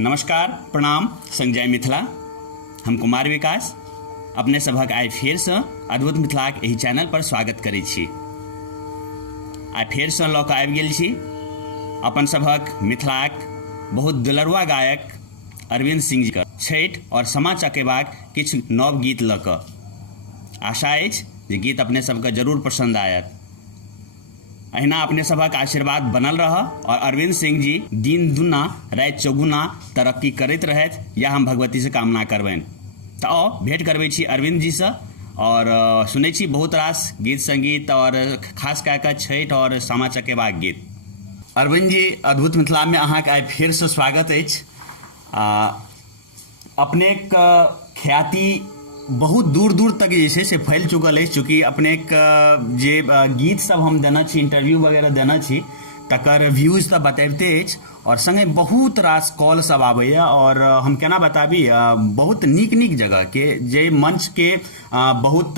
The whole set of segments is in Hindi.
नमस्कार, प्रणाम, संजय मिथिला। हम कुमार विकास अपने सभक आइ फेरसँ अद्भुत मिथिलाक एहि चैनल पर स्वागत करै छी। आइ फेरसँ लऽ कऽ आबि गेल छी अपन सभक मिथिलाक बहुत दुलरुआ गायक अरविंद सिंह जीके छठि और सामा चकेबाक किछु नव गीत लऽ कऽ। आशा अछि जे गीत अपने सभके जरूर पसंद आयत। अहिना अपने सभक आशीर्वाद बनल रह और अरविंद सिंह जी दिन दुना राति चौगुना तरक्की करैत रहथि, यह हम भगवती से कामना करबनि। तऽ आओ भेंट करबै छी अरविंद जी से और सुनै छी बहुत रास गीत संगीत और खास कए कऽ छठि और सामा चकेबाक गीत। अरविंद जी, अद्भुत मिथिला में अहाँके आइ फेरसँ स्वागत अछि। अपनेक ख्याति बहुत दूर दूर तक जे छै से फैल चुकल अछि, चूँकि अपनेक जे गीत सब हम देने छी, इंटरव्यू वगैरह देने छी, तकर व्यूज तऽ बताबिते अछि और संगे बहुत रास कॉल सब आबैए। और हम केना बताबी, बहुत नीक नीक जगह के जे मंच के बहुत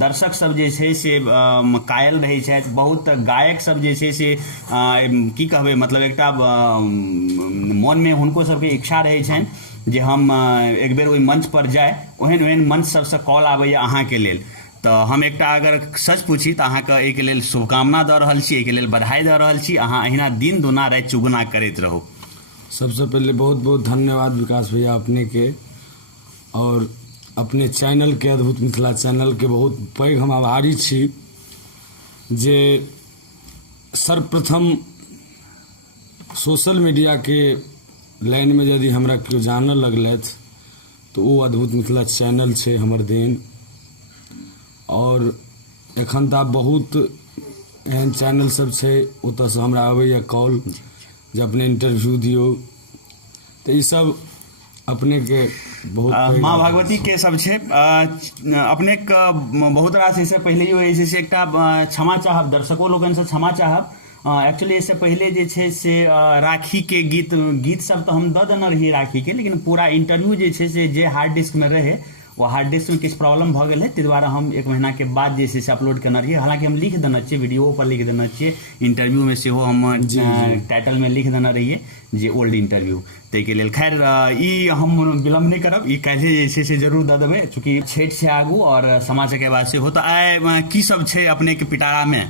दर्शक सब जे छै से कायल रहै छथि, बहुत गायक सब जे छै से की कहबै, मतलब एकटा मन में हुनको सबके इच्छा रहै छनि जे हम एक बेर ओहि मंच पर जाए। ओहन ओहन मंच सबसँ कॉल आबैए अहाँके लेल। तऽ हम एकटा अगर सच पूछी तऽ अहाँके एहिके लेल शुभकामना दऽ रहल छी, एहिके लेल बधाई दऽ रहल छी। अहाँ अहिना दिन दुना राति चौगुना करैत रहू। सबसे पहले बहुत बहुत धन्यवाद विकास भैया अपने के, और अपने चैनल के अद्भुत मिथिला चैनल के बहुत पैघ हम आभारी छी जे सर्वप्रथम सोशल मीडिया के लाइन में यदि हमरा केओ जानऽ लगलथि तो वो अद्भुत मिथिला चैनल छै हमर देन। और एखन तऽ आब बहुत एहन चैनल सब छै, ओतऽसँ हमरा आबैए कॉल जे अपने इंटरव्यू दियौ। तऽ ई सब अपने के बहुत माँ भगवती के सब छै। अपने बहुत रास इससे पहले जे छै एकटा क्षमा चाहब, दर्शकों लोगन से क्षमा चाहब। एक्चुअली इससे पहले जे छै से राखी के गीत सब तो हम दऽ देने रहिए राखी के, लेकिन पूरा इंटरव्यू जे छै से जे हार्ड डिस्क में रहे वो हार्ड डिस्क में किछु प्रॉब्लम भऽ गेल है, ताहि दुआरे हम एक महीना के बाद जे छै से अपलोड केने रहिए। हालांकि हम लिख देने छियै, वीडियो पर लिख देने छियै, इंटरव्यू में सेहो हम टाइटल में लिख देने रहिए जे ओल्ड इंटरव्यू। ताहिके लेल खैर ई हम विलम्ब नहीं करब, ई काल्हि जे छै से जरूर दऽ देबै, चूँकि छठि से आगू और सामा चकेबा सेहो। तऽ आइ की सब छै अपने के पिटारा में?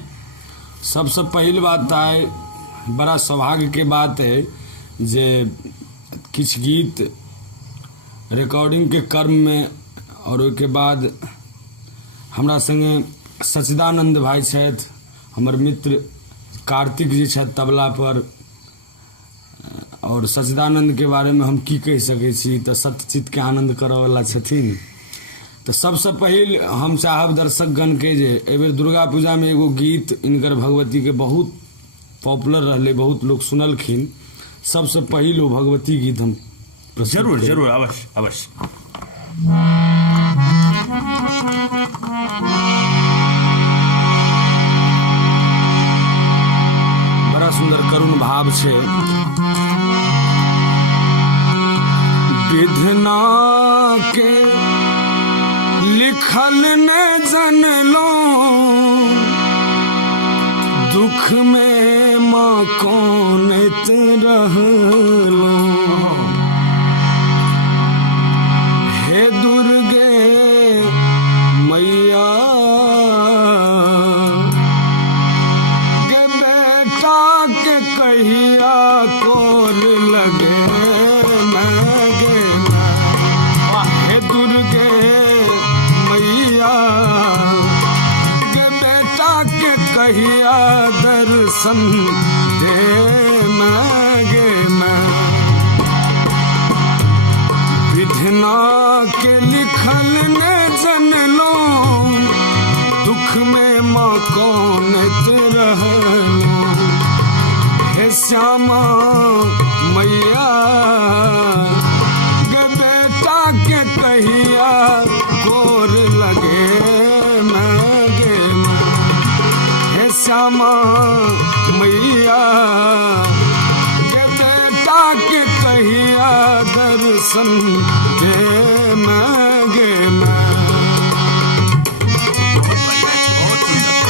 सबसे पहली बात है, बड़ा सौभाग्य के बात है जे किछु गीत रिकॉर्डिंग के क्रम में और ओके बाद हमरा संगे सच्चिदानंद भाई छथि, हमर मित्र कार्तिक जी छथि तबला पर। और सच्चिदानंद के बारे में हम की कहि सकै छी, तऽ सत्यचित के आनंद करऽ वाला छथिन। तो सबसे पहिल हम चाहब दर्शक गण के जे एबेर दुर्गा पूजा में एगो गीत इनकर भगवती के बहुत पॉपुलर रहले, बहुत लोग सुनलखिन। सबसे पहिल वो भगवती गीत हम जरूर जरूर अवश्य अवश्य। बड़ा सुंदर करुण भाव छे। विधना के लिखल ने जनलो, दुख में माँ कोनत रहलो। हे दुर्गे मैया गे बेटा के कहिया कोर लगे मैं गे मैं। हे दुर्गे मैया गे बेटा के कहिया दर्शन दे मैं गे मैं। विधना के लिखल ने जनलो, दुख में माँ कोनत रहलो। हे श्यामा मैया गे बेटा के कहिया गोर लगे मैं गे मैं। हे श्यामा मैया गे बेटा के कहिया दर्शन दे मैं गे मैं। बहुत सुंदर।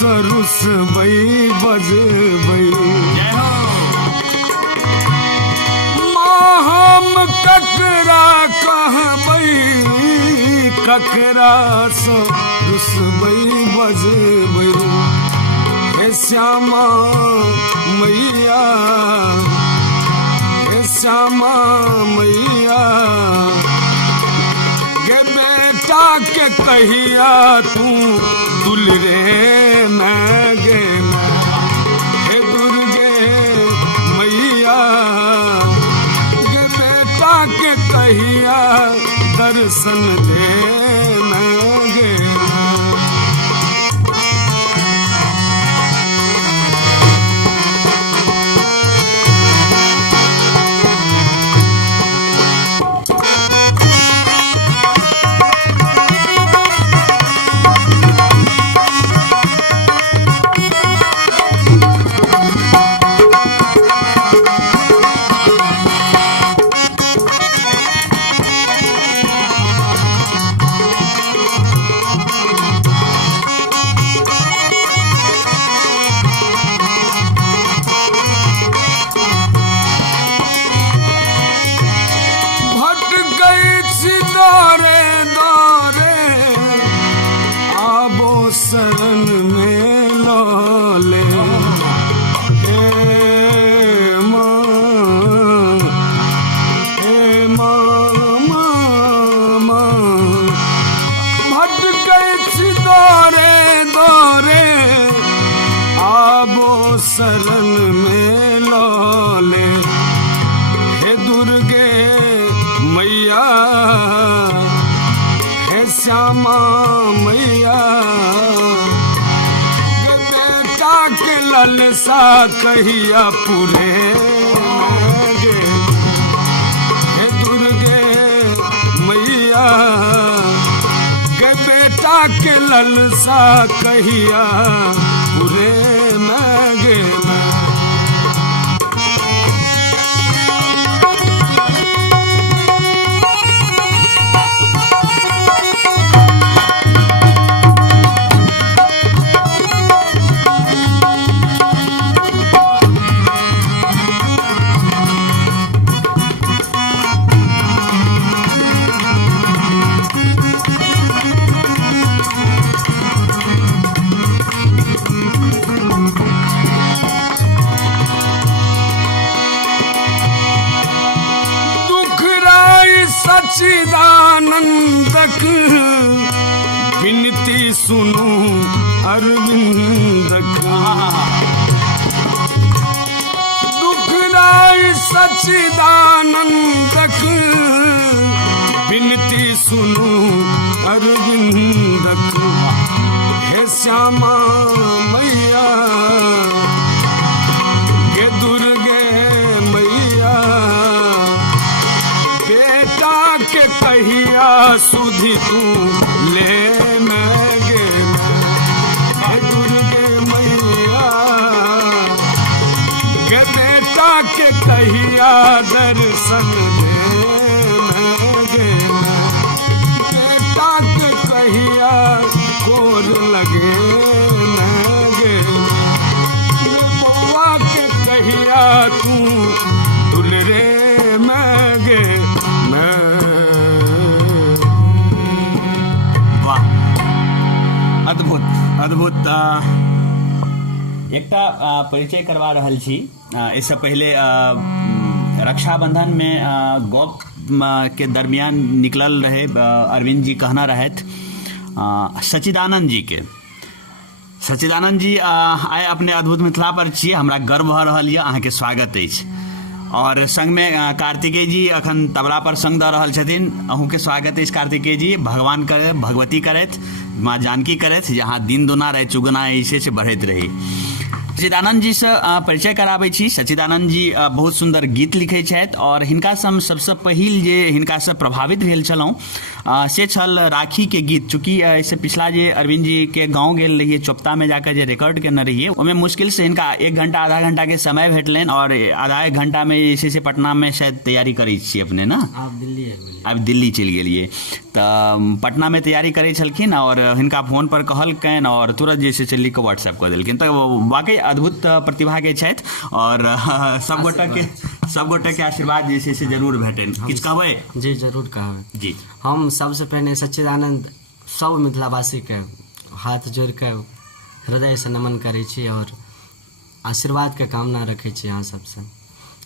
सरुसबै बजबै जय हो। हम ककरा कहबै ककरा सरुसबै बजबै हे श्यामा मैया हे श्यामा मैया गे बेटा के कहिया तू दुलरे मैं गे हे दुर्गे मैया गे बेटा के कहिया दर्शन दे मैं गे शरण में लौले हे माँ भटकै छी दौरे दौरे आबो शरण में लौले हे दुर्गे मैया हे श्यामा मैया के ललसा कहिया पूरे गे हे दुर्गे मैया के बेटा के ललसा कहिया पूरे मैं गे सच्चिदानंदक विनती सुनू अरविंदक दुखराय सच्चिदानंदक विनती सुनू अरविंदक हे श्यामा मैया हे दुर्गे मैया बेटा के कहिया सुधि तू ले मैं गे हे दुर्गे मैया गे बेटा के कहिया दर्शन दे मैं गे बेटा के कहिया कोर लगे मैं गे बउआ के कहिया तू दुलरे मैं गे वाह, अद्भुत अद्भुत। एकटा परिचय करवा रहल छी। इससे पहले रक्षाबंधन में गौ के दरमियान निकलल रहे अरविंद जी कहना रहत सच्चिदानंद जी के। सच्चिदानंद जी आइ अपने अद्भुत मिथिला पर छियै, हमरा गर्व भऽ रहल यऽ, अहाँके स्वागत अछि। और संग में कार्तिकेय जी अखन तबला पर संग दऽ रहल छथिन, अहूँके स्वागत अछि कार्तिकेय जी। भगवान करे भगवती करैत माँ जानकी करैत जहाँ दिन दुना रहे चुगना ऐसे से बढ़ैत रही। सच्चिदानंद जी से परिचय कराबै छी। सच्चिदानंद जी बहुत सुंदर गीत लिखै छथि और हिनका से हम सबसे पहिल जे हिनका से प्रभावित भेल छलहुँ से छल राखी के गीत। चूँकि इससे पिछला जे अरविंद जी के गाँव गेल रहिए चोपता में जाकर जे रिकॉर्ड करने रहिए, ओमे मुश्किल से इनका 1 घंटा आधा घंटा के समय भेटलनि और आधा 1 घंटा में जे छै से पटना में शायद तैयारी करै छी अपने ना। अब दिल्ली चलि गेलिए तऽ पटना में तैयारी करै छलखिन और हिनका फोन पर कहलकनि और तुरंत जे छै से लिख कऽ व्हाट्सएप कऽ देलखिन। तऽ वाकई अद्भुत प्रतिभा के छथि और सब गोटे के आशीर्वाद जे छै से जरूर भेटनि। किछु कहबै? जी जरूर कहबै जी। हम सबसे पहले सच्चिदानंद सब मिथिलावासी के हाथ जोड़ के हृदय से नमन करै छी और आशीर्वाद के कामना रखै छी अहाँ सबसे।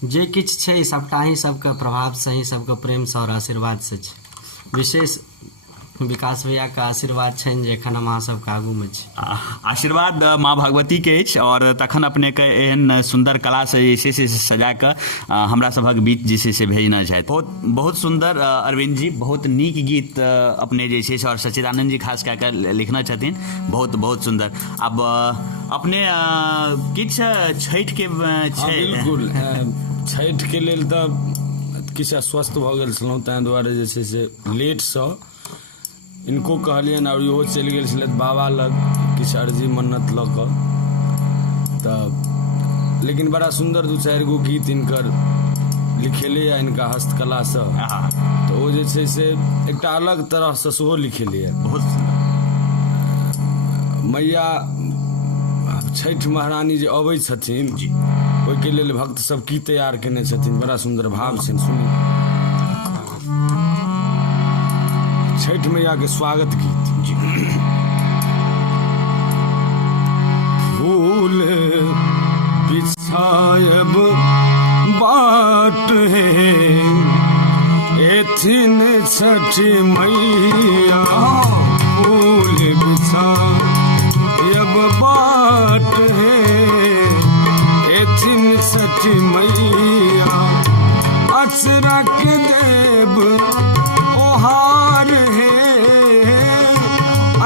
जे किछु छै सबटा ही सबके प्रभाव से ही सबके प्रेम से और आशीर्वाद से छै। विशेष विकास भैया के आशीर्वाद छनि जे एखन हम अहाँ सबके आगू में छी। आशीर्वाद माँ भगवती के अछि और तखन अपने के एहन सुंदर कला से जे छै से सजा के हमरा सभक बीच जे छै से भेजना छथि। बहुत सुंदर अरविंद जी, बहुत नीक गीत अपने जे छै से और सच्चिदानंद जी खास कए कऽ लिखने छथिन, बहुत सुंदर। अब अपने किछु छठि के छै? बिल्कुल, छठि के लेल तऽ किछु अस्वस्थ भऽ गेल छलहुँ, ताहि दुआरे जे छै से लेटसँ इनको कहलियनि और इहो चलि गेल छलथि बाबा लग किछु अर्जी मन्नत लऽ कऽ। तऽ लेकिन बड़ा सुंदर 2-4 गो गीत इनकर लिखेले या इनका हस्तकलासँ, तऽ ओ जे छै से एकटा अलग तरहसँ सेहो लिखेले। बहुत मैया छठि महारानी जे अबै छथिन ओहिके लेल भक्त सब की तैयार केने छथिन, बड़ा सुंदर भाव छनि, सुनी। छठ मैया के स्वागत गीत। फूल बिछायब बाट है एथिन छठ मैया, फूल बिछायब बाट है एथिन छठ मैया, अचरा के देव ओहार है,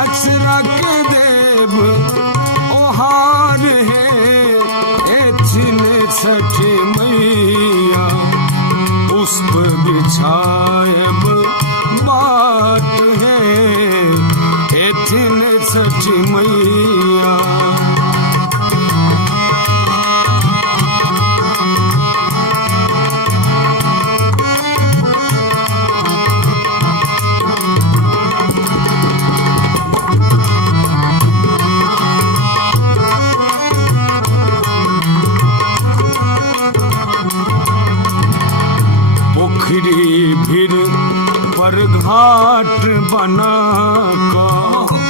अचरा के देव ओहार है एथिन छठ मैया, पुष्प बिछायब बाट है एथिन छठ मैया। फिर पर घाट बना कर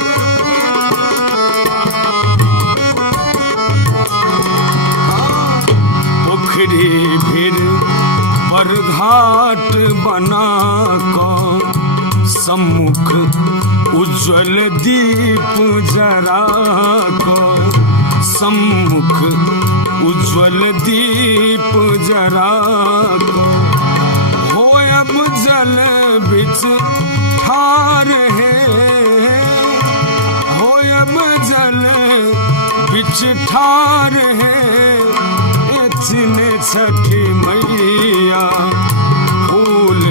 पोखरी फिर पर घाट बना कर, सम्मुख उज्ज्वल दीप जरा कर, सम्मुख उज्ज्वल दीप जरा कर, अब जल बिच ठार है, हो अब जल बिच ठार है एथिन छठ मैया, फूल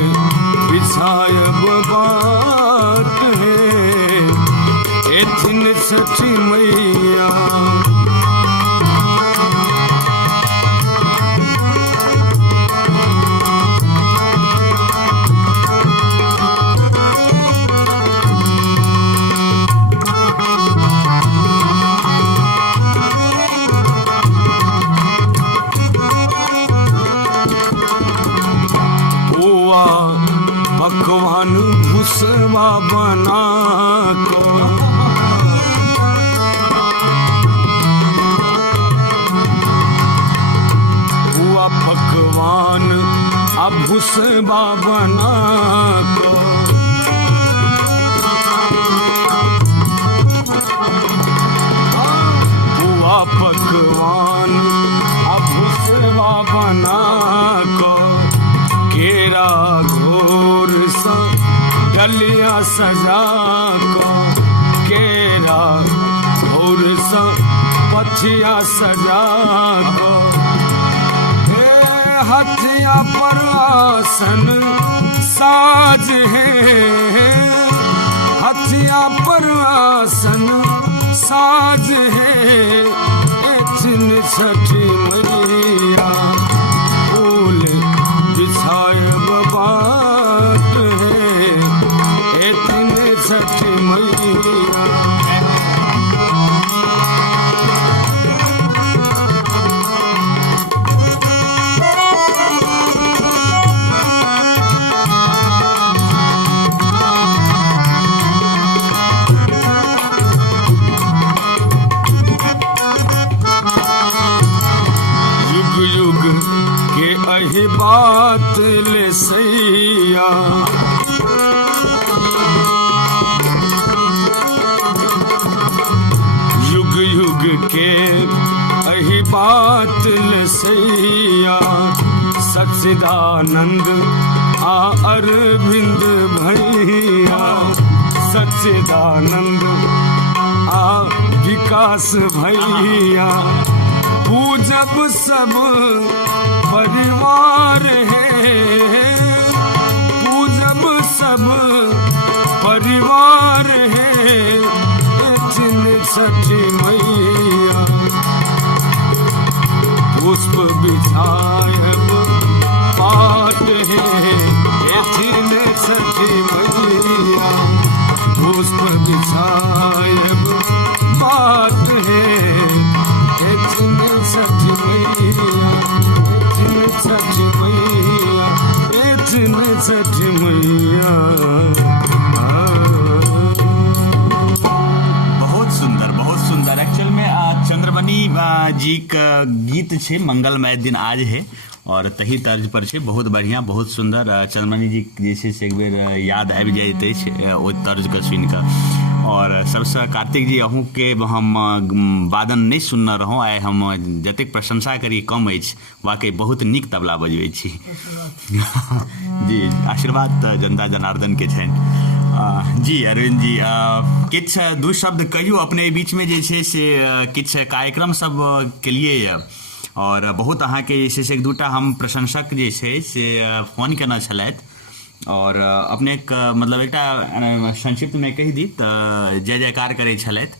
बिछायब बाट है एथिन छठ मैया। पकवान भुसवा बना कर, हुआ पकवान अब भुसवा बना कर, हुआ पकवान अब भुसवा बना कर, केरा घोर सा डलिया सजा कर, केरा घोर सा पथिया सजा कर, हे हथिया पर आसन साज है, हथिया पर आसन साज है, एथिन छठी मैया फूल बिछाए बात है, एथिन छठी मैया। अहि बात ले सैया, युग युग के अहि बात ले सैया, सच्चिदानंद आ अरविंद भैया, सच्चिदानंद आ विकास भैया, पूजब सब परिवार है, पूजब सब परिवार है, एथिन छठी मैया पुष्प बिछायब पाट है, एथिन छठी मैया पुष्प बिछायब पाट है, एथिन छठी मैया, एथिन छठी मैया, एथिन छठी मैया। बहुत सुंदर, बहुत सुंदर। एक्चुअल में चंद्रमणि जी का गीत छे मंगलमय दिन आज है और तही तर्ज पर छे, बहुत बढ़िया, बहुत सुंदर। चंद्रमणि जी जैसे से एक बेर याद आबि जाइत अछि ओ तर्ज के सुनि कऽ। और सबसे कार्तिक जी अहूँ के हम वादन नहीं सुनने रहूँ, आइ हम जतेक प्रशंसा करी कम अछि, वाकई बहुत नीक तबला बजबै छी। जी आशीर्वाद तऽ जनता जनार्दन के छनि। जी अरविंद जी किछु दू शब्द कहियो अपने बीच में जे छै से किछु कार्यक्रम सब केलिए यऽ और बहुत अहाँके जे छै से एक दूटा हम प्रशंसक जे छै से फोन केने छलथि और अपने मतलब एकटा संक्षिप्त में कहि दी तऽ जय जयकार करै छलथि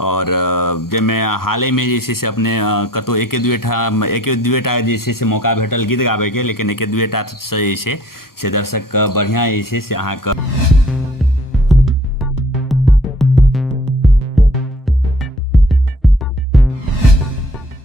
और जाहिमे हालहिमे जे छै से अपने कतहु एके दुएटा जे छै से मौका भेटल गीत गाबैके, लेकिन एके दुएटा से जे छै से दर्शक बढ़िआँ जे छै से अहाँके